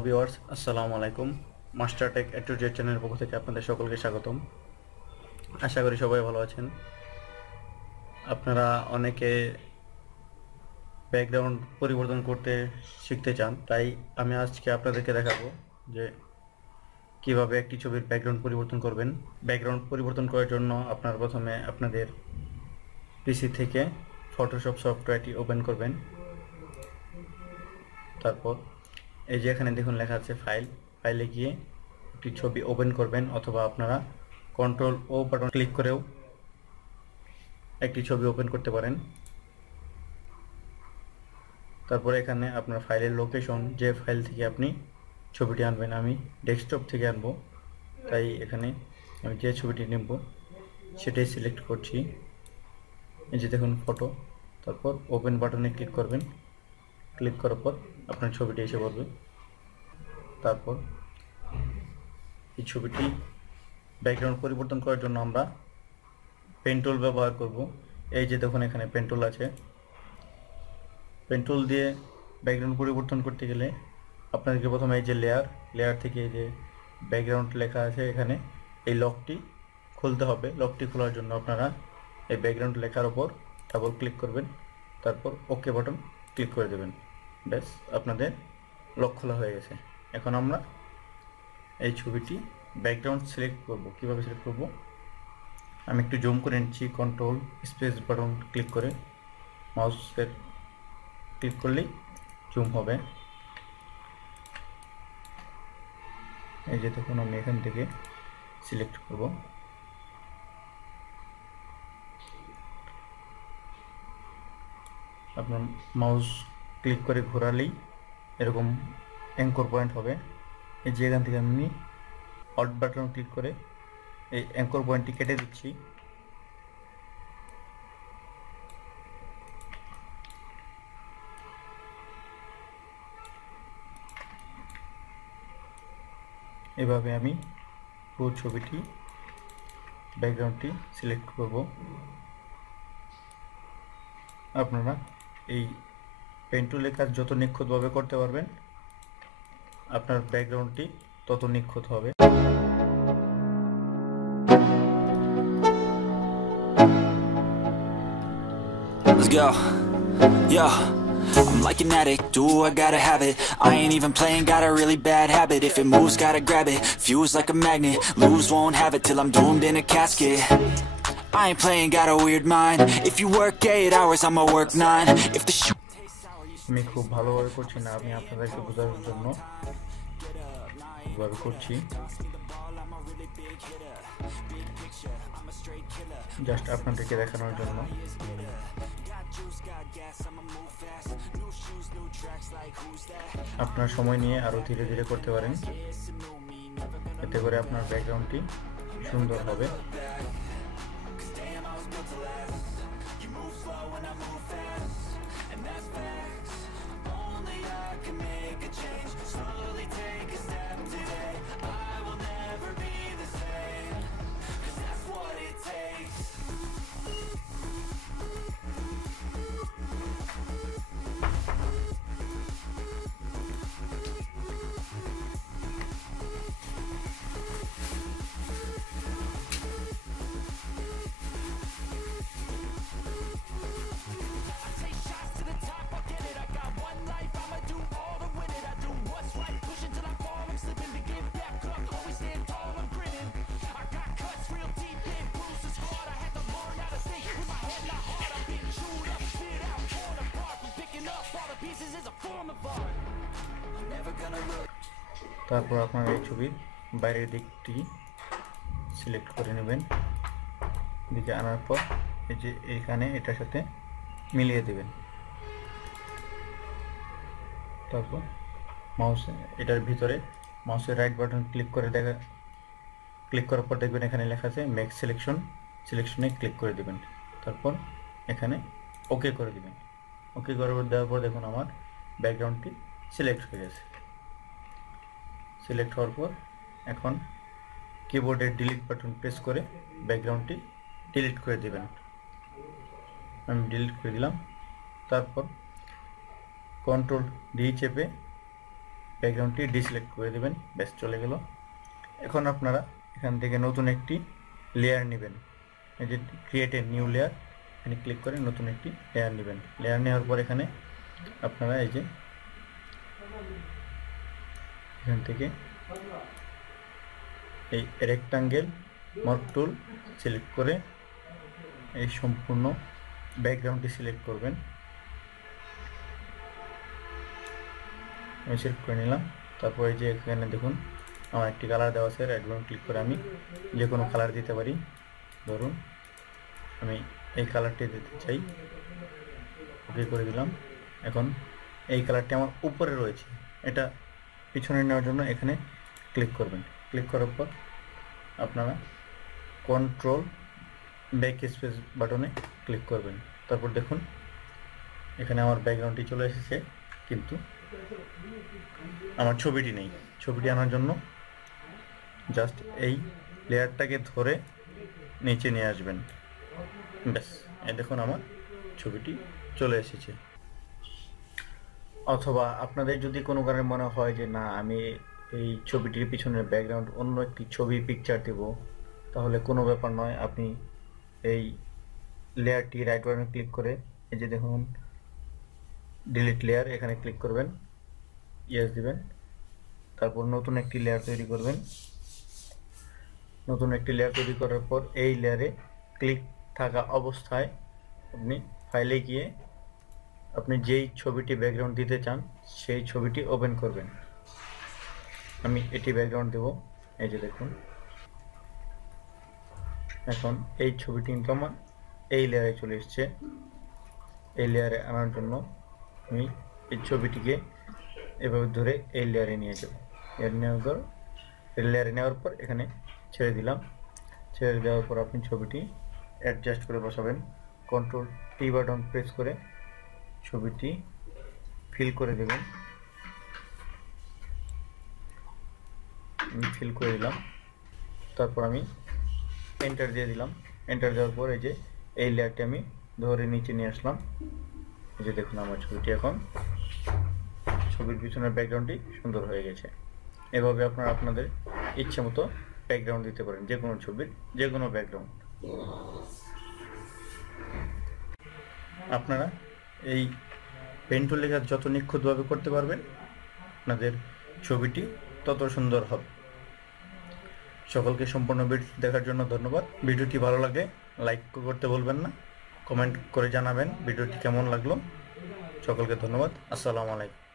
Hello viewers, আসসালামু আলাইকুম। মাস্টারটেক এ to Z চ্যানেলের পক্ষ থেকে আপনাদের সকলকে স্বাগতম। আশা করি সবাই ভালো আছেন। আপনারা অনেকে ব্যাকগ্রাউন্ড পরিবর্তন করতে শিখতে চান, তাই আমি আজকে আপনাদেরকে দেখাবো যে কিভাবে একটি ছবির ব্যাকগ্রাউন্ড পরিবর্তন করবেন। ব্যাকগ্রাউন্ড পরিবর্তন করার জন্য আপনারা প্রথমে আপনাদের পিসি থেকে ফটোশপ সফটওয়্যারটি ওপেন করবেন। তারপর এই যে এখানে দেখুন লেখা আছে ফাইলে গিয়ে একটি ছবি ওপেন করবেন, অথবা আপনারা কন্ট্রোল ও বাটন ক্লিক করেও একটি ছবি ওপেন করতে পারেন। তারপরে এখানে আপনার ফাইলের লোকেশন, যে ফাইল থেকে আপনি ছবিটি আনবেন, আমি ডেস্কটপ থেকে আনবো, তাই এখানে আমি যে ছবিটি নেব সেটাই সিলেক্ট করছি। এই যে দেখুন ফটো, তারপর ওপেন বাটনে ক্লিক করবেন। ক্লিক করার পর আপনার ছবিটি এসে পড়বে। তারপর এই ছবিটি ব্যাকগ্রাউন্ড পরিবর্তন করার জন্য আমরা পেন টুল ব্যবহার করব। এই যে দেখুন এখানে পেন টুল আছে। পেন টুল দিয়ে ব্যাকগ্রাউন্ড পরিবর্তন করতে গেলে আপনাদেরকে প্রথমে এই যে লেয়ার থেকে এই যে ব্যাকগ্রাউন্ড লেখা আছে, এখানে এই লকটি খুলতে হবে। লকটি খোলার জন্য আপনারা এই ব্যাকগ্রাউন্ড লেখার উপর ডাবল ক্লিক করবেন, তারপর ওকে বাটন ক্লিক করে দেবেন। ব্যাস, আপনাদের লক খোলা হয়ে গেছে। এখন আমরা এই ছবিটি ব্যাকগ্রাউন্ড সিলেক্ট করব। কিভাবে সিলেক্ট করব, আমি একটু জুম করে নিচ্ছি। কন্ট্রোল স্পেস বাটন ক্লিক করে মাউসের ক্লিক করলেই জুম হবে। এই যে দেখুন আমি এখান থেকে সিলেক্ট করব। আপনার মাউস ক্লিক করে ঘোরালেই এরকম অ্যাঙ্কর পয়েন্ট হবে। এই যে এখান থেকে আমি অল্ট বাটন ক্লিক করে এই অ্যাঙ্কর পয়েন্টটি কেটে দিচ্ছি। এভাবে আমি পুরো ছবিটি ব্যাকগ্রাউন্ডটি সিলেক্ট করব। আপনারা এই পেন টুলের কাজ যত নিখুঁতভাবে করতে পারবেন, আপনার ব্যাকগ্রাউন্ডটি তত নিখুঁত হবে। Let's go. Yo, I'm like an addict, do I gotta have it. I ain't even playing, got a really bad habit. If it moves, gotta grab it, fuse like a magnet. Lose, won't have it till I'm doomed in a casket. I ain't playing, got a weird mind. If you work 8 hours, I'ma work 9. If the shoe আমি খুব ভালোভাবে করছি না, আমি আপনাদেরকে বোঝানোর জন্য ভাবে করছি। জাস্ট আপনাদেরকে দেখানোর জন্য। আপনার সময় নিয়ে আরো ধীরে ধীরে করতে পারেন, এতে করে আপনার ব্যাকগ্রাউন্ডটি সুন্দর হবে। তারপর আপনারা এই ছবির বাইরের দিকটি সিলেক্ট করে নেবেন। দিকে আনার পর এই যে এইখানে এটার সাথে মিলিয়ে দেবেন। তারপর এটার ভিতরে মাউসের রাইট বাটন ক্লিক করার পর দেখবেন এখানে লেখা আছে মেক সিলেকশনে ক্লিক করে দেবেন। তারপর এখানে ওকে করে দেবেন। ওকে করে দেওয়ার পর দেখুন আমার ব্যাকগ্রাউন্ডটি সিলেক্ট হয়ে গেছে। সিলেক্ট হওয়ার পর এখন কিবোর্ডের ডিলিট বাটন প্রেস করে ব্যাকগ্রাউন্ডটি ডিলিট করে দেবেন। আমি ডিলিট করে দিলাম। তারপর কন্ট্রোল ডি চেপে ব্যাকগ্রাউন্ডটি ডিসিলেক্ট করে দেবেন, ব্যাস চলে গেল। এখন আপনারা এখান থেকে নতুন একটি লেয়ার নেবেন, এই যে ক্রিয়েট এ নিউ লেয়ার, এখানে ক্লিক করে নতুন একটি লেয়ার নেবেন। লেয়ার নেওয়ার পর এখানে আপনারা এই যে এখান থেকে এই রেক্টাঙ্গেল মর্ক টুল সিলেক্ট করে এই সম্পূর্ণ ব্যাকগ্রাউন্ডটি সিলেক্ট করবেন। আমি সিলেক্ট করে নিলাম। তারপর এই যে এখানে দেখুন আমার একটি কালার দেওয়া আছে, রাইট বাটন ক্লিক করে আমি যে কোনো কালার দিতে পারি। ধরুন আমি এই কালারটি দিতে চাই, ওকে করে দিলাম। এখন এই কালারটি আমার উপরে রয়েছে, এটা পিছনে নেওয়ার জন্য এখানে ক্লিক করবেন। ক্লিক করার পর আপনারা কন্ট্রোল ব্যাক স্পেস বাটনে ক্লিক করবেন। তারপর দেখুন এখানে আমার ব্যাকগ্রাউন্ডটি চলে এসেছে, কিন্তু আমার ছবিটি নেই। ছবিটি আনার জন্য জাস্ট এই লেয়ারটাকে ধরে নিচে নিয়ে আসবেন, ব্যাস এই দেখুন আমার ছবিটি চলে এসেছে। অথবা আপনাদের যদি কোনো কারণে মনে হয় যে না আমি এই ছবিটির পিছনের ব্যাকগ্রাউন্ড অন্য একটি ছবি পিকচার দেব, তাহলে কোনো ব্যাপার নয়। আপনি এই লেয়ারটি রাইট বাটনে ক্লিক করে এই যে দেখুন ডিলিট লেয়ার, এখানে ক্লিক করবেন, ইয়েস দিবেন। তারপর নতুন একটি লেয়ার তৈরি করবেন। নতুন একটি লেয়ার তৈরি করার পর এই লেয়ারে ক্লিক থাকা অবস্থায় আপনি ফাইলে গিয়ে আপনি যেই ছবিটি ব্যাকগ্রাউন্ড দিতে চান সেই ছবিটি ওপেন করবেন। আমি এটি ব্যাকগ্রাউন্ড দেব, এই যে দেখুন। এখন এই ছবিটি কিন্তু আমার এই লেয়ারে চলে এসছে। এই লেয়ারে আনার জন্য আমি এই ছবিটিকে এভাবে ধরে এই লেয়ারে নিয়ে যাব। লেয়ারে নেওয়ার পর এখানে ছেড়ে দিলাম। ছেড়ে দেওয়ার পর আপনি ছবিটি অ্যাডজাস্ট করে বসাবেন। কন্ট্রোল টি বাটন প্রেস করে ছবিটি ফিল করে দেবেন। আমি ফিল করে দিলাম। তারপর আমি এন্টার দিয়ে দিলাম। এন্টার দেওয়ার পর এই যে এই লেয়ারটি আমি ধরে নিচে নিয়ে আসলাম। এই যে দেখুন আমার ছবিটি এখন, ছবির পিছনের ব্যাকগ্রাউন্ডটি সুন্দর হয়ে গেছে। এভাবে আপনারা আপনাদের ইচ্ছে মতো ব্যাকগ্রাউন্ড দিতে পারেন, যে কোনো ছবির যে কোনো ব্যাকগ্রাউন্ড। আপনারা এই পেন টুল লেখা যত নিখুঁতভাবে করতে পারবেন আপনাদের ছবিটি তত সুন্দর হবে। সকলকে সম্পূর্ণ ভিডিওটি দেখার জন্য ধন্যবাদ। ভিডিওটি ভালো লাগে লাইক করতে ভুলবেন না, কমেন্ট করে জানাবেন ভিডিওটি কেমন লাগলো। সকলকে ধন্যবাদ। আসসালামু আলাইকুম।